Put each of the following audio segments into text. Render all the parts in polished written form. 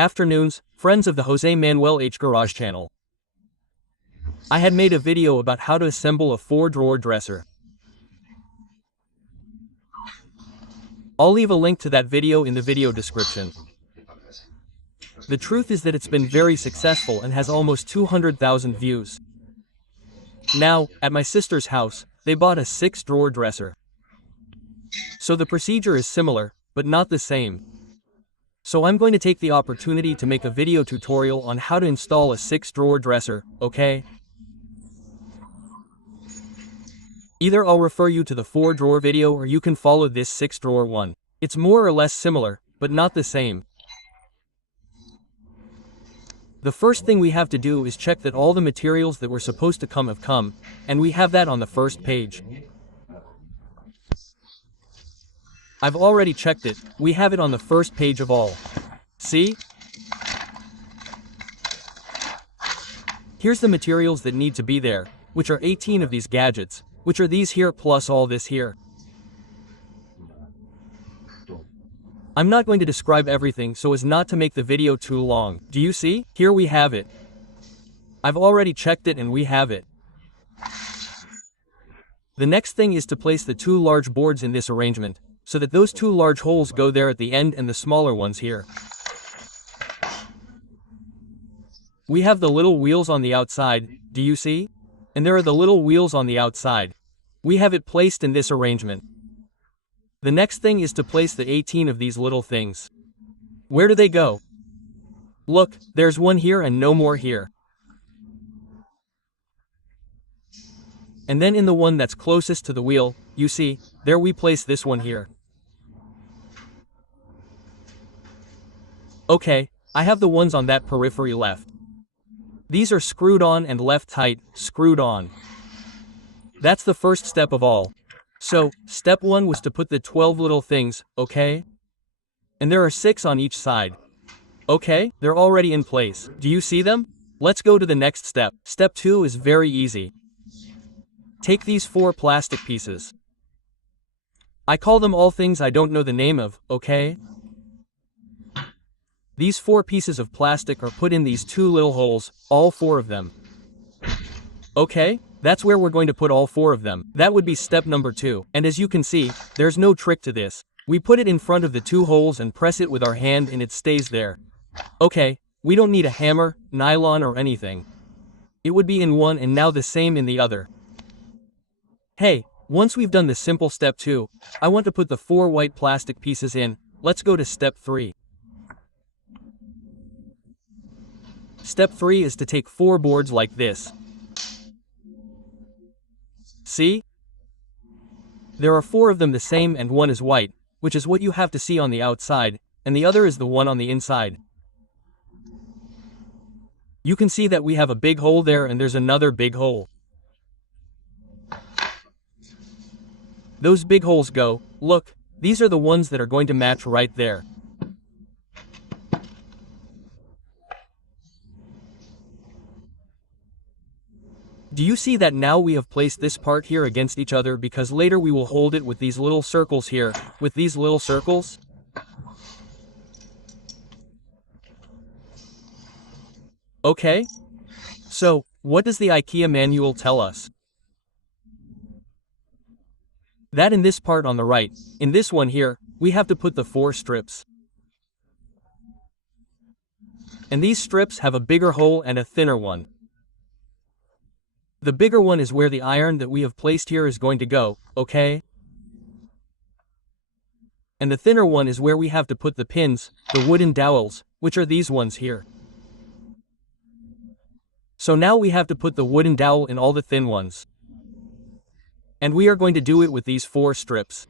Afternoons, friends of the Jose Manuel H. Garage channel. I had made a video about how to assemble a 4-drawer dresser. I'll leave a link to that video in the video description. The truth is that it's been very successful and has almost 200,000 views. Now, at my sister's house, they bought a 6-drawer dresser. So the procedure is similar, but not the same. So I'm going to take the opportunity to make a video tutorial on how to install a 6-drawer dresser, okay? Either I'll refer you to the 4-drawer video or you can follow this 6-drawer one. It's more or less similar, but not the same. The first thing we have to do is check that all the materials that were supposed to come have come, and we have that on the first page. I've already checked it, we have it on the first page of all. See? Here's the materials that need to be there, which are 18 of these gadgets, which are these here plus all this here. I'm not going to describe everything so as not to make the video too long. Do you see? Here we have it. I've already checked it and we have it. The next thing is to place the 2 large boards in this arrangement, so that those 2 large holes go there at the end and the smaller ones here. We have the little wheels on the outside, do you see? And there are the little wheels on the outside. We have it placed in this arrangement. The next thing is to place the 18 of these little things. Where do they go? Look, there's one here and no more here. And then in the one that's closest to the wheel, you see, there we place this one here. Okay, I have the ones on that periphery left. These are screwed on and left tight, screwed on. That's the first step of all. So, step 1 was to put the 12 little things, okay? And there are 6 on each side. Okay, they're already in place. Do you see them? Let's go to the next step. Step 2 is very easy. Take these 4 plastic pieces. I call them all things I don't know the name of, okay? These 4 pieces of plastic are put in these 2 little holes, all 4 of them. Okay? That's where we're going to put all 4 of them. That would be step number 2. And as you can see, there's no trick to this. We put it in front of the 2 holes and press it with our hand and it stays there. Okay, we don't need a hammer, nylon or anything. It would be in one and now the same in the other. Hey, once we've done the simple step 2, I want to put the 4 white plastic pieces in. Let's go to step 3. Step 3 is to take 4 boards like this. See? There are 4 of them the same and one is white, which is what you have to see on the outside, and the other is the one on the inside. You can see that we have a big hole there and there's another big hole. Those big holes go, look, these are the ones that are going to match right there. Do you see that now we have placed this part here against each other because later we will hold it with these little circles here, with these little circles? Okay? So, what does the IKEA manual tell us? That in this part on the right, in this one here, we have to put the 4 strips. And these strips have a bigger hole and a thinner one. The bigger one is where the iron that we have placed here is going to go, okay? And the thinner one is where we have to put the pins, the wooden dowels, which are these ones here. So now we have to put the wooden dowel in all the thin ones. And we are going to do it with these 4 strips.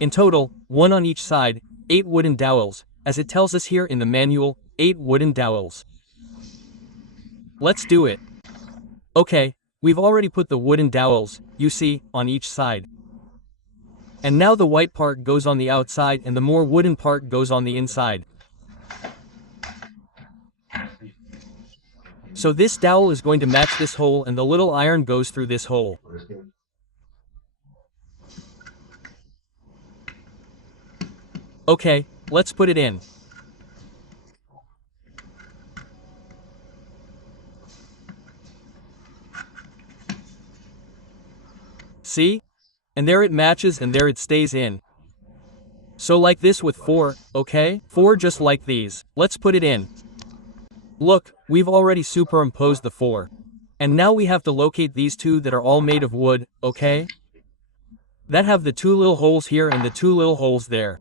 In total, 1 on each side, 8 wooden dowels, as it tells us here in the manual, 8 wooden dowels. Let's do it. Okay, we've already put the wooden dowels, you see, on each side. And now the white part goes on the outside and the more wooden part goes on the inside. So this dowel is going to match this hole and the little iron goes through this hole. Okay, let's put it in. See? And there it matches and there it stays in. So like this with 4, okay? 4 just like these. Let's put it in. Look, we've already superimposed the 4. And now we have to locate these 2 that are all made of wood, okay? That have the 2 little holes here and the 2 little holes there.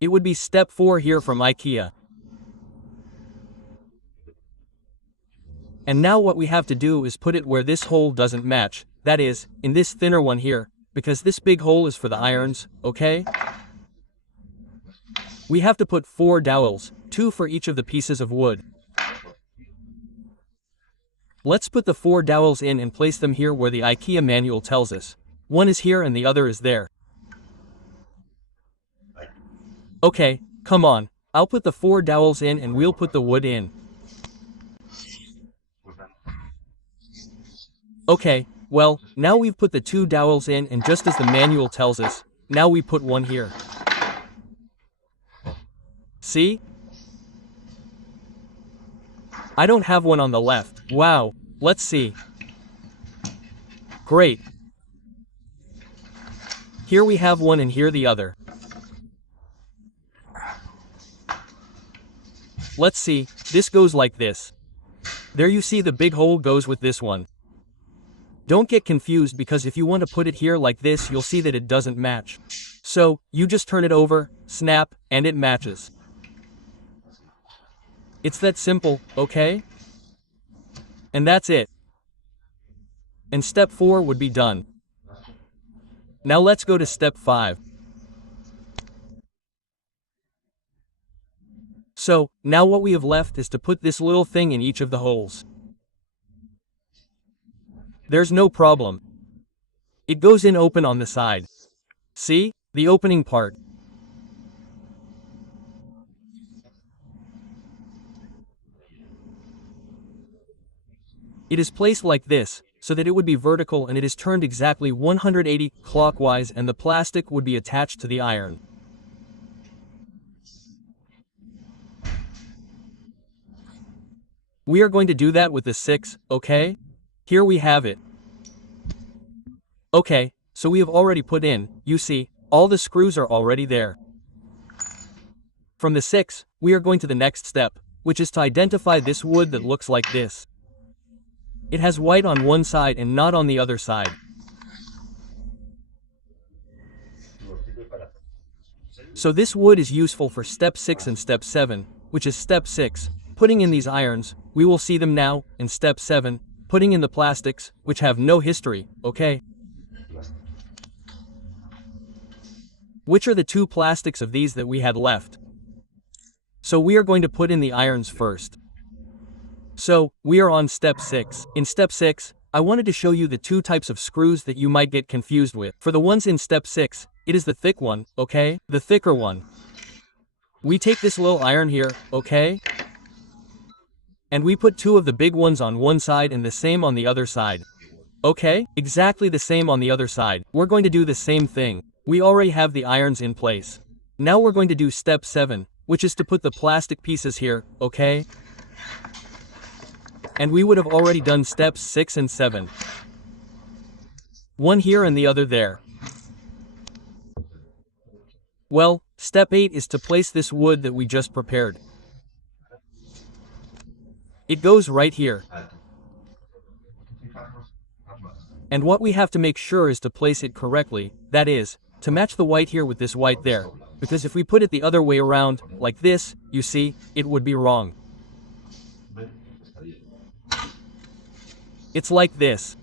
It would be step 4 here from IKEA. And now what we have to do is put it where this hole doesn't match, that is, in this thinner one here, because this big hole is for the irons, okay? We have to put 4 dowels, 2 for each of the pieces of wood. Let's put the 4 dowels in and place them here where the IKEA manual tells us. One is here and the other is there. Okay, come on, I'll put the 4 dowels in and we'll put the wood in. Okay, well, now we've put the 2 dowels in and just as the manual tells us, now we put one here. See? I don't have one on the left. Wow, let's see. Great. Here we have one and here the other. Let's see, this goes like this. There you see the big hole goes with this one. Don't get confused because if you want to put it here like this you'll see that it doesn't match. So, you just turn it over, snap, and it matches. It's that simple, okay? And that's it. And step 4 would be done. Now let's go to step 5. So, now what we have left is to put this little thing in each of the holes. There's no problem. It goes in open on the side. See? The opening part. It is placed like this, so that it would be vertical and it is turned exactly 180 clockwise and the plastic would be attached to the iron. We are going to do that with the 6, okay? Here we have it. Okay, so we have already put in, you see, all the screws are already there. From the 6, we are going to the next step, which is to identify this wood that looks like this. It has white on one side and not on the other side. So this wood is useful for step 6 and step 7, which is step 6, putting in these irons, we will see them now, and step 7, putting in the plastics, which have no history, okay? Which are the 2 plastics of these that we had left? So we are going to put in the irons first. So, we are on step 6. In step 6, I wanted to show you the 2 types of screws that you might get confused with. For the ones in step 6, it is the thick one, okay? The thicker one. We take this little iron here, okay? And we put 2 of the big ones on one side and the same on the other side. Okay? Exactly the same on the other side. We're going to do the same thing. We already have the irons in place. Now we're going to do step 7, which is to put the plastic pieces here, okay? And we would have already done steps 6 and 7. One here and the other there. Well, step 8 is to place this wood that we just prepared. It goes right here. And what we have to make sure is to place it correctly, that is, to match the white here with this white there, because if we put it the other way around, like this, you see, it would be wrong. It's like this.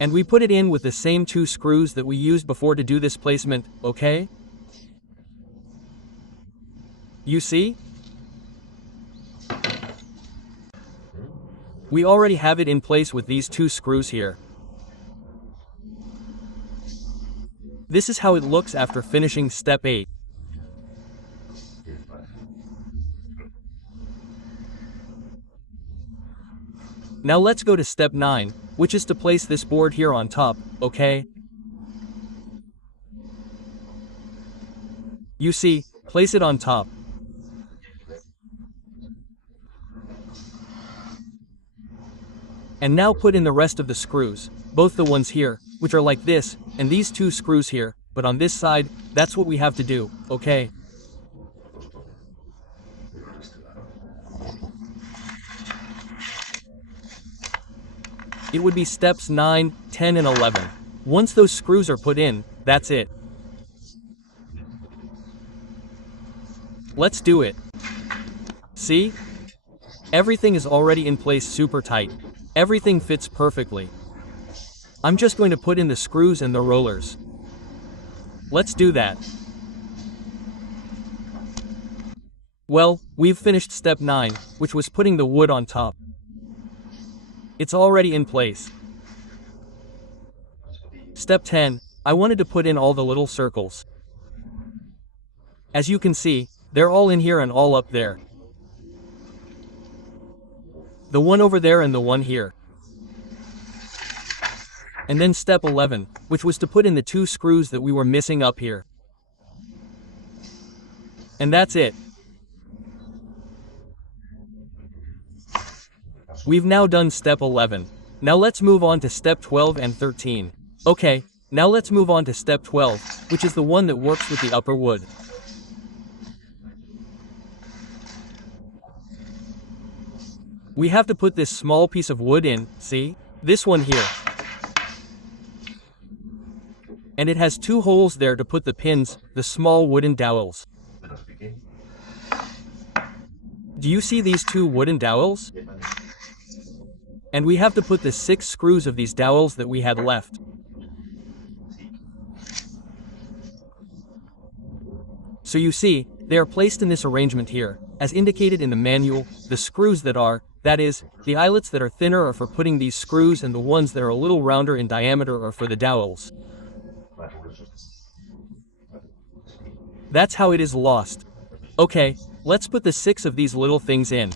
And we put it in with the same 2 screws that we used before to do this placement, okay? You see? We already have it in place with these 2 screws here. This is how it looks after finishing step 8. Now let's go to step 9, which is to place this board here on top, okay? You see, place it on top. And now put in the rest of the screws, both the ones here, which are like this, and these two screws here, but on this side, that's what we have to do, okay? It would be steps 9, 10 and 11. Once those screws are put in, that's it. Let's do it. See? Everything is already in place super tight. Everything fits perfectly. I'm just going to put in the screws and the rollers. Let's do that. Well, we've finished step 9, which was putting the wood on top. It's already in place. Step 10, I wanted to put in all the little circles. As you can see, they're all in here and all up there. The one over there and the one here. And then step 11, which was to put in the two screws that we were missing up here. And that's it. We've now done step 11. Now let's move on to step 12 and 13. Okay, now let's move on to step 12, which is the one that works with the upper wood. We have to put this small piece of wood in, see? This one here. And it has two holes there to put the pins, the small wooden dowels. Do you see these two wooden dowels? And we have to put the 6 screws of these dowels that we had left. So you see, they are placed in this arrangement here, as indicated in the manual. The screws that is, the eyelets that are thinner are for putting these screws, and the ones that are a little rounder in diameter are for the dowels. That's how it is lost. Okay, let's put the 6 of these little things in.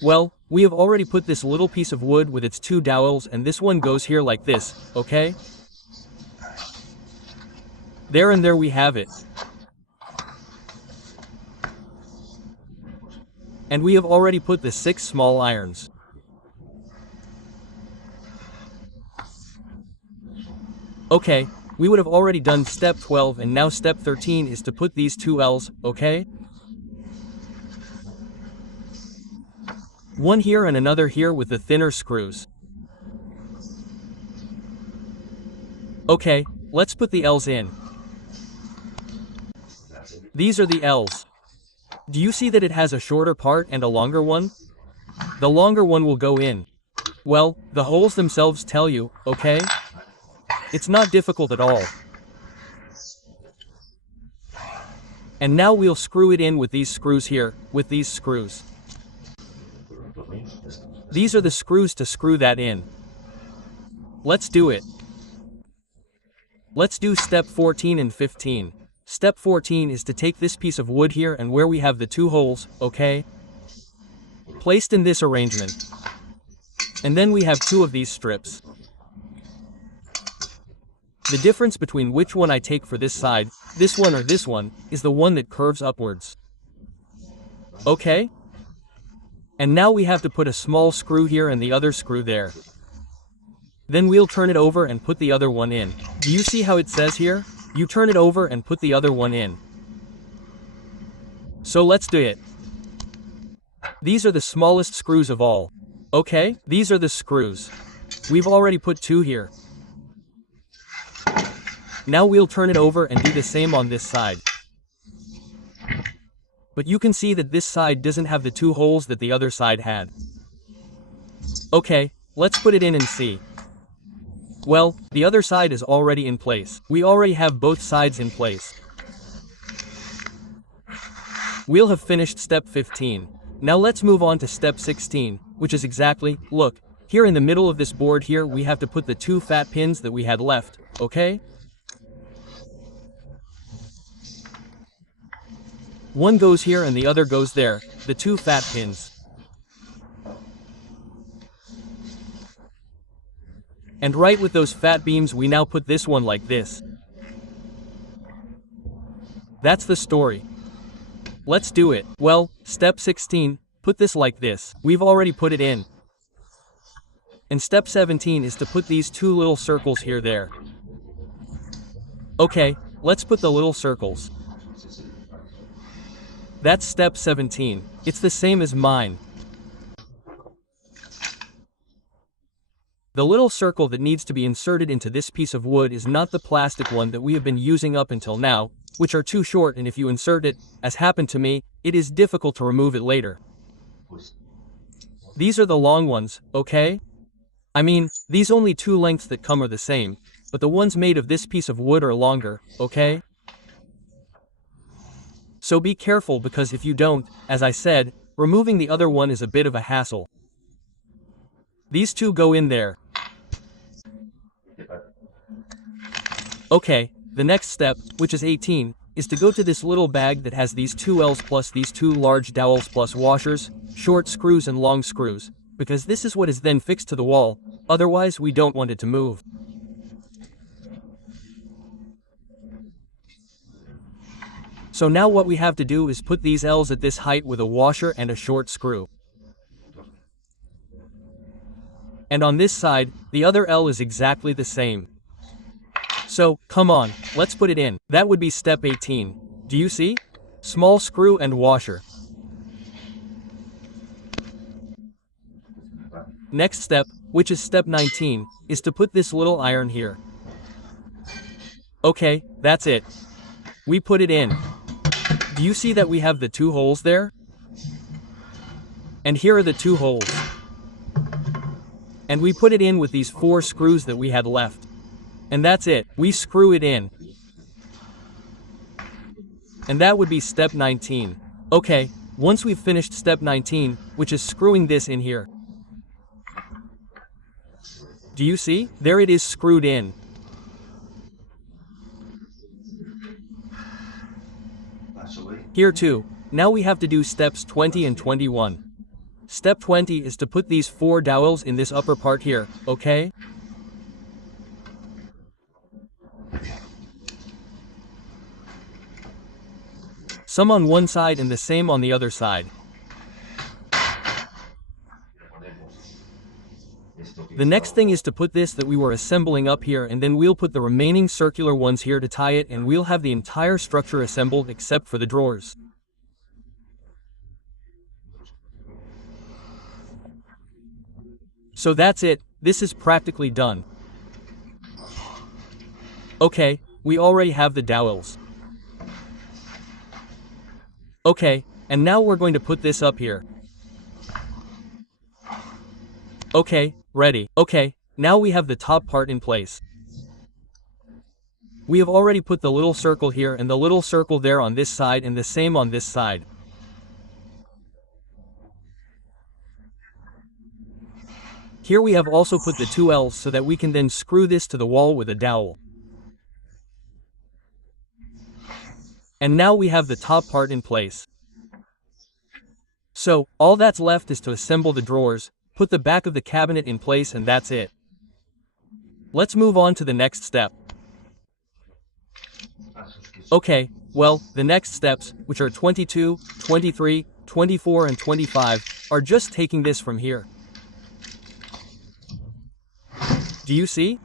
Well, we have already put this little piece of wood with its 2 dowels, and this one goes here like this, okay? There and there we have it. And we have already put the 6 small irons. Okay, we would have already done step 12, and now step 13 is to put these 2 L's, okay? One here and another here with the thinner screws. Okay, let's put the L's in. These are the L's. Do you see that it has a shorter part and a longer one? The longer one will go in. Well, the holes themselves tell you, okay? It's not difficult at all. And now we'll screw it in with these screws here, with these screws. These are the screws to screw that in. Let's do it. Let's do step 14 and 15. Step 14 is to take this piece of wood here and where we have the 2 holes, okay? Placed in this arrangement. And then we have 2 of these strips. The difference between which one I take for this side, this one or this one, is the one that curves upwards. Okay? And now we have to put a small screw here and the other screw there. Then we'll turn it over and put the other one in. Do you see how it says here? You turn it over and put the other one in. So let's do it. These are the smallest screws of all. Okay, these are the screws. We've already put 2 here. Now we'll turn it over and do the same on this side. But you can see that this side doesn't have the 2 holes that the other side had. Okay, let's put it in and see. Well, the other side is already in place. We already have both sides in place. We'll have finished step 15. Now let's move on to step 16, which is exactly, look, here in the middle of this board here we have to put the 2 fat pins that we had left, okay? One goes here and the other goes there, the 2 fat pins. And right with those fat beams we now put this one like this. That's the story. Let's do it. Well, step 16, put this like this. We've already put it in. And step 17 is to put these two little circles here there. Okay, let's put the little circles. That's step 17. It's the same as mine. The little circle that needs to be inserted into this piece of wood is not the plastic one that we have been using up until now, which are too short, and if you insert it, as happened to me, it is difficult to remove it later. These are the long ones, okay? I mean, these only two lengths that come are the same, but the ones made of this piece of wood are longer, okay? So be careful, because if you don't, as I said, removing the other one is a bit of a hassle. These two go in there. Okay, the next step, which is 18, is to go to this little bag that has these two L's plus these two large dowels plus washers, short screws and long screws, because this is what is then fixed to the wall, otherwise we don't want it to move. So now what we have to do is put these L's at this height with a washer and a short screw. And on this side, the other L is exactly the same. So, come on, let's put it in. That would be step 18. Do you see? Small screw and washer. Next step, which is step 19, is to put this little iron here. Okay, that's it. We put it in. Do you see that we have the two holes there? And here are the two holes. And we put it in with these 4 screws that we had left. And that's it, we screw it in. And that would be step 19. Okay, once we've finished step 19, which is screwing this in here. Do you see? There it is screwed in. Here too, now we have to do steps 20 and 21. Step 20 is to put these 4 dowels in this upper part here, okay? Some on one side and the same on the other side. The next thing is to put this that we were assembling up here, and then we'll put the remaining circular ones here to tie it, and we'll have the entire structure assembled except for the drawers. So that's it, this is practically done. Okay, we already have the dowels. Okay, and now we're going to put this up here. Okay, ready. Okay, now we have the top part in place. We have already put the little circle here and the little circle there on this side and the same on this side. Here we have also put the 2 L's so that we can then screw this to the wall with a dowel. And now we have the top part in place. So, all that's left is to assemble the drawers, put the back of the cabinet in place, and that's it. Let's move on to the next step. Okay, well, the next steps, which are 22, 23, 24 and 25, are just taking this from here. Do you see?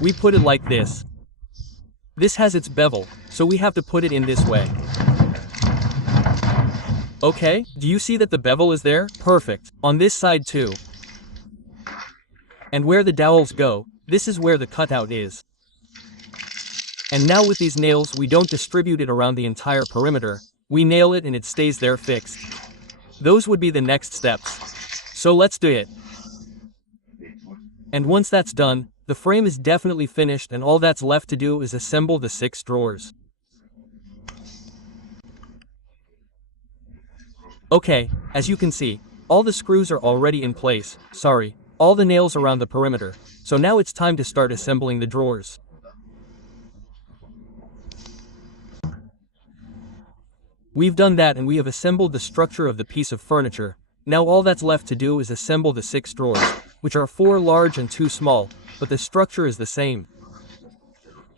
We put it like this. This has its bevel, so we have to put it in this way. Okay, do you see that the bevel is there? Perfect. On this side too. And where the dowels go, this is where the cutout is. And now with these nails we don't distribute it around the entire perimeter, we nail it and it stays there fixed. Those would be the next steps. So let's do it. And once that's done, the frame is definitely finished, and all that's left to do is assemble the 6 drawers. Okay, as you can see, all the screws are already in place, all the nails around the perimeter, so now it's time to start assembling the drawers. We've done that and we have assembled the structure of the piece of furniture. Now all that's left to do is assemble the 6 drawers, which are 4 large and 2 small, but the structure is the same.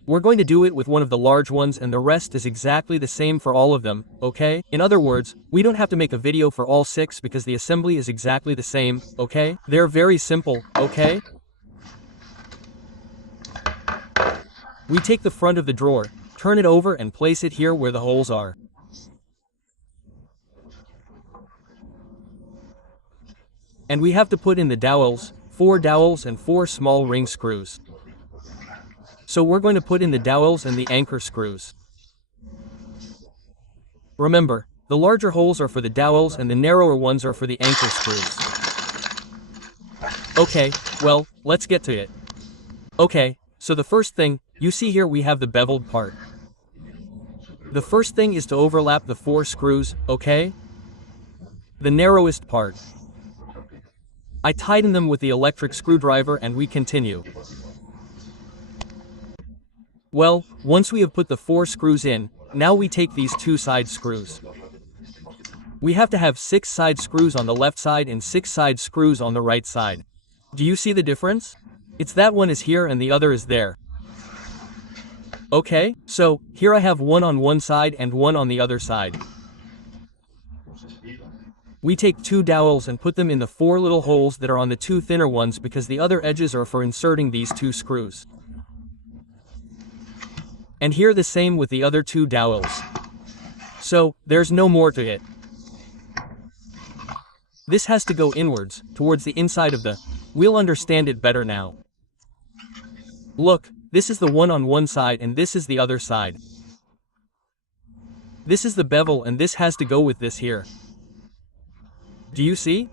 We're going to do it with one of the large ones and the rest is exactly the same for all of them, okay? In other words, we don't have to make a video for all 6 because the assembly is exactly the same, okay? They're very simple, okay? We take the front of the drawer, turn it over and place it here where the holes are. And we have to put in the dowels, 4 dowels and 4 small ring screws. So we're going to put in the dowels and the anchor screws. Remember, the larger holes are for the dowels and the narrower ones are for the anchor screws. Okay, well, let's get to it. Okay, so the first thing, you see here we have the beveled part. The first thing is to overlap the 4 screws, okay? The narrowest part. I tighten them with the electric screwdriver and we continue. Well, once we have put the 4 screws in, now we take these 2 side screws. We have to have 6 side screws on the left side and 6 side screws on the right side. Do you see the difference? It's that one is here and the other is there. Okay, so, here I have one on one side and one on the other side. We take 2 dowels and put them in the 4 little holes that are on the 2 thinner ones because the other edges are for inserting these 2 screws. And here the same with the other 2 dowels. So, there's no more to it. This has to go inwards, towards the inside of the... We'll understand it better now. Look, this is the one on one side and this is the other side. This is the bevel and this has to go with this here. Do you see?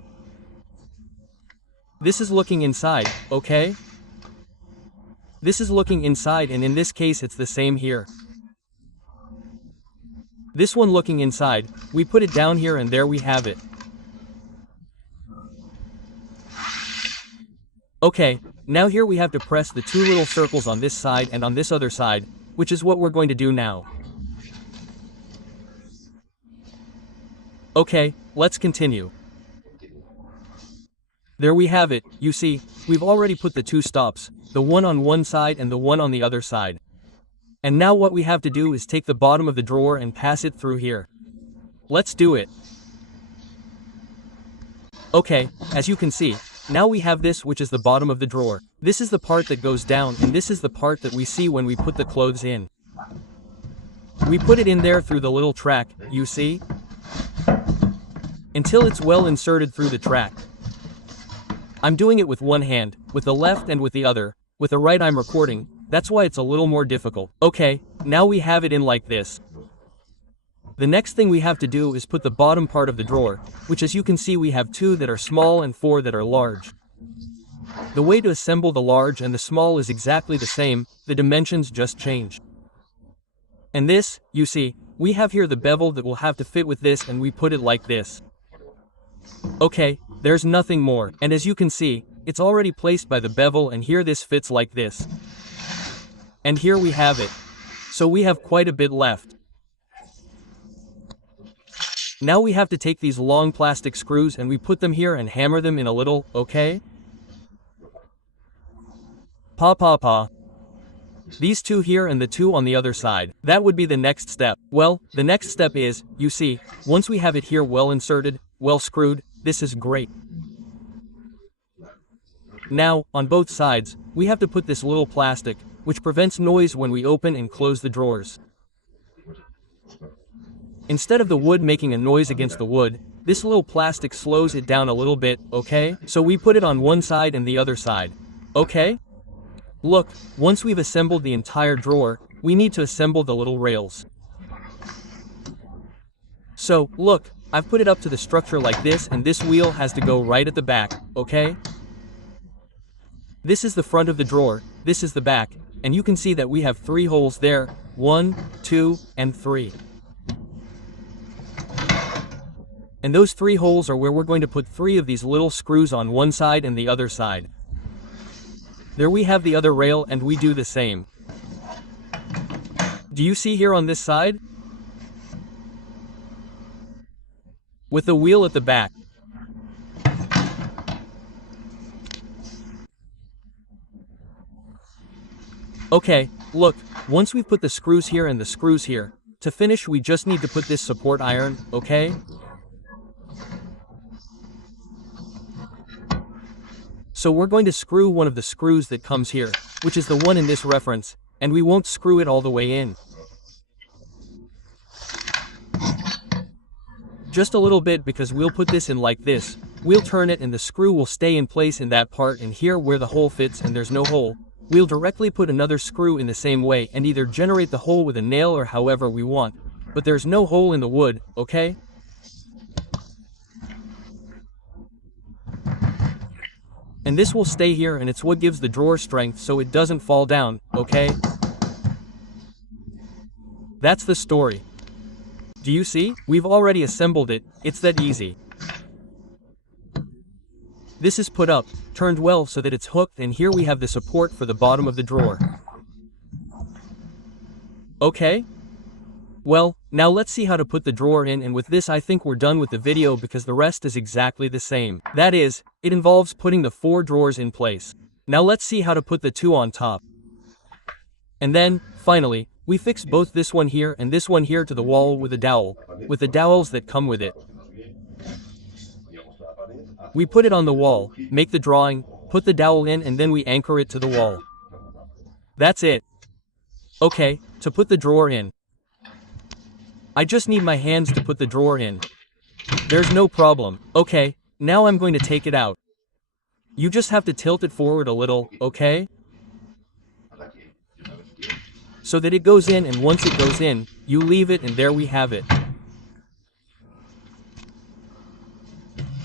This is looking inside, okay? This is looking inside and in this case it's the same here. This one looking inside, we put it down here and there we have it. Okay, now here we have to press the 2 little circles on this side and on this other side, which is what we're going to do now. Okay, let's continue. There we have it, you see, we've already put the 2 stops, the one on one side and the one on the other side. And now what we have to do is take the bottom of the drawer and pass it through here. Let's do it. Okay, as you can see, now we have this which is the bottom of the drawer. This is the part that goes down and this is the part that we see when we put the clothes in. We put it in there through the little track, you see? Until it's well inserted through the track. I'm doing it with one hand, with the left and with the other. With the right I'm recording, that's why it's a little more difficult. Okay, now we have it in like this. The next thing we have to do is put the bottom part of the drawer, which as you can see we have 2 that are small and 4 that are large. The way to assemble the large and the small is exactly the same, the dimensions just change. And this, you see, we have here the bevel that will have to fit with this and we put it like this. Okay, there's nothing more, and as you can see, it's already placed by the bevel and here this fits like this. And here we have it. So we have quite a bit left. Now we have to take these long plastic screws and we put them here and hammer them in a little, okay? Pa. These 2 here and the 2 on the other side. That would be the next step. Well, the next step is, you see, once we have it here well inserted, well screwed, this is great. Now, on both sides, we have to put this little plastic, which prevents noise when we open and close the drawers. Instead of the wood making a noise against the wood, this little plastic slows it down a little bit, okay? So we put it on one side and the other side. Okay? Look, once we've assembled the entire drawer, we need to assemble the little rails. So, look, I've put it up to the structure like this and this wheel has to go right at the back, okay? This is the front of the drawer, this is the back, and you can see that we have 3 holes there, 1, 2, and 3. And those 3 holes are where we're going to put 3 of these little screws on one side and the other side. There we have the other rail and we do the same. Do you see here on this side? With the wheel at the back. Okay, Look, once we've put the screws here and the screws here, to finish we just need to put this support iron, okay? So we're going to screw one of the screws that comes here, which is the one in this reference, and we won't screw it all the way in. Just a little bit, because we'll put this in like this. We'll turn it and the screw will stay in place in that part, and here where the hole fits and there's no hole, we'll directly put another screw in the same way and either generate the hole with a nail or however we want. But there's no hole in the wood, okay? And this will stay here, and it's what gives the drawer strength so it doesn't fall down, okay? That's the story. Do you see? We've already assembled it, it's that easy. This is put up, turned well so that it's hooked, and here we have the support for the bottom of the drawer. Okay? Well, now let's see how to put the drawer in, and with this I think we're done with the video because the rest is exactly the same. That is, it involves putting the 4 drawers in place. Now let's see how to put the 2 on top. And then, finally, we fix both this one here and this one here to the wall with a dowel, with the dowels that come with it. We put it on the wall, make the drawing, put the dowel in, and then we anchor it to the wall. That's it. Okay, to put the drawer in. I just need my hands to put the drawer in. There's no problem. Okay, now I'm going to take it out. You just have to tilt it forward a little, okay? So that it goes in, and once it goes in, you leave it, and there we have it.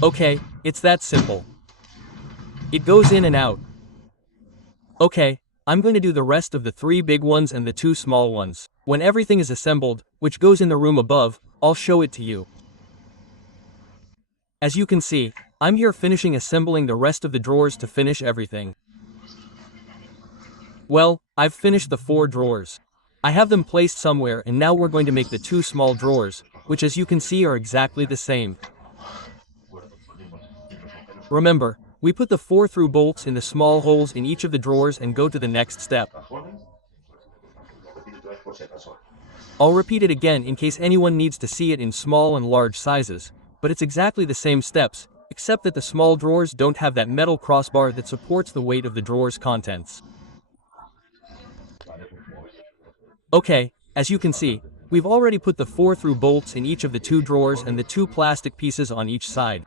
Okay, it's that simple. It goes in and out. Okay, I'm going to do the rest of the 3 big ones and the 2 small ones. When everything is assembled, which goes in the room above, I'll show it to you. As you can see, I'm here finishing assembling the rest of the drawers to finish everything. Well, I've finished the 4 drawers. I have them placed somewhere, and now we're going to make the 2 small drawers, which as you can see are exactly the same. Remember, we put the 4 through bolts in the small holes in each of the drawers and go to the next step. I'll repeat it again in case anyone needs to see it in small and large sizes, but it's exactly the same steps, except that the small drawers don't have that metal crossbar that supports the weight of the drawer's contents. Okay, as you can see, we've already put the 4 through bolts in each of the 2 drawers and the 2 plastic pieces on each side.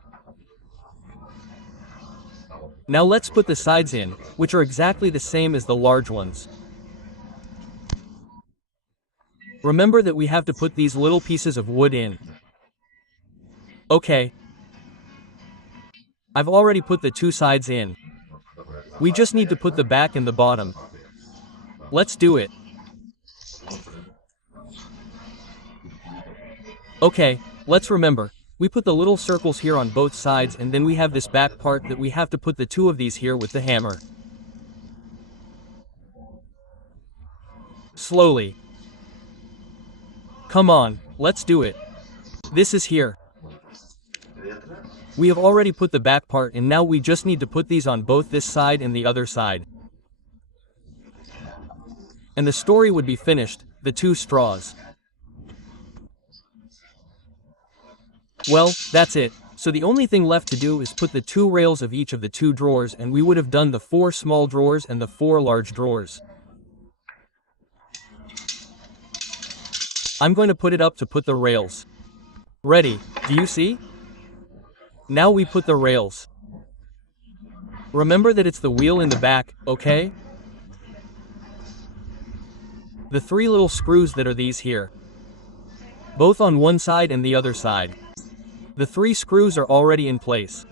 Now let's put the sides in, which are exactly the same as the large ones. Remember that we have to put these little pieces of wood in. Okay. I've already put the 2 sides in. We just need to put the back and the bottom. Let's do it. Okay, let's remember. We put the little circles here on both sides, and then we have this back part that we have to put the 2 of these here with the hammer. Slowly. Come on, let's do it. This is here. We have already put the back part, and now we just need to put these on both this side and the other side. And the story would be finished, the 2 straws. Well, that's it. So the only thing left to do is put the 2 rails of each of the 2 drawers, and we would have done the 4 small drawers and the 4 large drawers. I'm going to put it up to put the rails. Ready, do you see? Now we put the rails. Remember that it's the wheel in the back, okay? The 3 little screws that are these here. Both on one side and the other side. The 3 screws are already in place.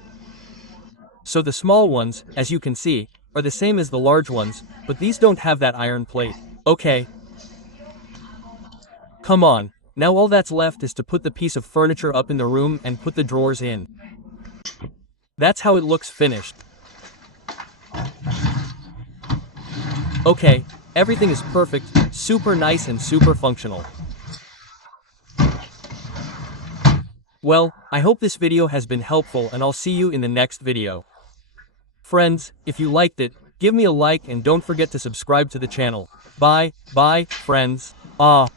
So the small ones, as you can see, are the same as the large ones, but these don't have that iron plate. Okay. Come on, now all that's left is to put the piece of furniture up in the room and put the drawers in. That's how it looks finished. Okay, everything is perfect, super nice and super functional. Well, I hope this video has been helpful, and I'll see you in the next video. Friends, if you liked it, give me a like and don't forget to subscribe to the channel. Bye, friends. Ah.